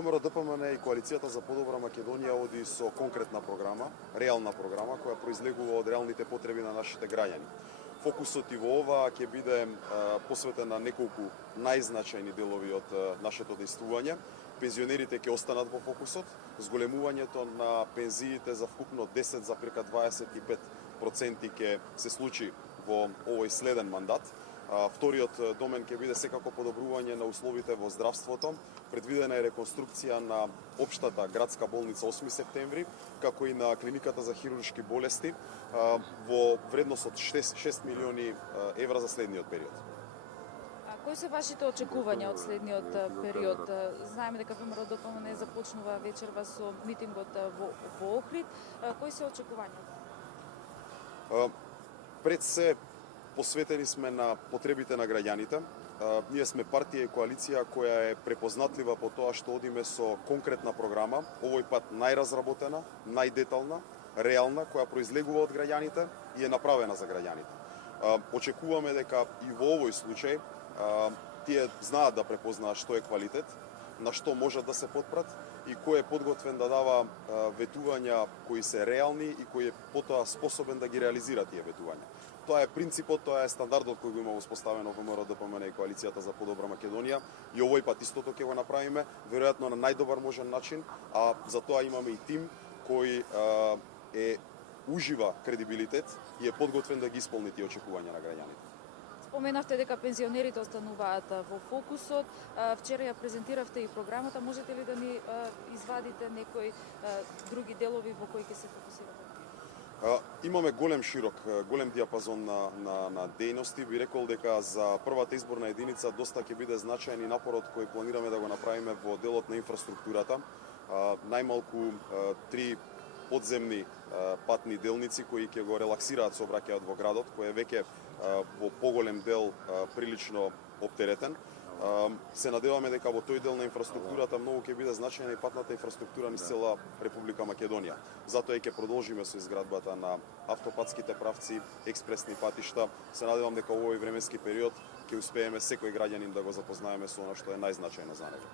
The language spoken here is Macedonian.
ВМРО ДПМН и Коалицијата за подобра Македонија оди со конкретна програма, реална програма која произлегува од реалните потреби на нашите граѓани. Фокусот и во ова ќе биде посветен на неколку најзначајни делови од нашето действување. Пензионерите ќе останат во фокусот, зголемувањето на пензиите за вкупно 10,25% ќе се случи во овој следен мандат. Вториот домен ќе биде секако подобрување на условите во здравството. Предвидена е реконструкција на општата градска болница 8 септември, како и на клиниката за хируршки болести во вредност од 6 милиони евра за следниот период. Кои се вашите очекувања од следниот период? Знаеме дека ВМРО ДПМН започнува вечерва со митингот во Охрид. Кои се очекувањата? Пред се посветени сме на потребите на граѓаните. Ние сме партија и коалиција која е препознатлива по тоа што одиме со конкретна програма, овој пат најразработена, најдетална, реална, која произлегува од граѓаните и е направена за граѓаните. Очекуваме дека и во овој случај тие знаат да препознаат што е квалитет, на што можат да се потпрат и кој е подготвен да дава ветувања кои се реални и кој е потоа способен да ги реализира тие ветувања. Тоа е принципот, тоа е стандардот кој го има успоставено во ВМРО ДПМН и Коалицијата за подобра Македонија и овој пат истото ќе го направиме, веројатно на најдобар можен начин, а за тоа имаме и тим кој ужива кредибилитет и е подготвен да ги исполни тие очекувања на граѓаните. Споменавте дека пензионерите остануваат во фокусот. Вчера ја презентиравте и програмата. Можете ли да ни извадите некои други делови во кои ќе се фокусирате? Имаме голем диапазон на дејности. Би рекол дека за првата изборна единица доста ќе биде значајен и напорот кој планираме да го направиме во делот на инфраструктурата. Најмалку 3 подземни патни делници кои ќе го релаксираат сообраќајот во градот, кој е веќе во поголем дел прилично оптеретен. Се надеваме дека во тој дел на инфраструктурата многу ќе биде значајна и патната инфраструктура низ цела Република Македонија. Затоа и ќе продолжиме со изградбата на автопатските правци, експресни патишта. Се надевам дека во овој временски период ќе успееме секој граѓанин да го запознаеме со она што е најзначајно за него.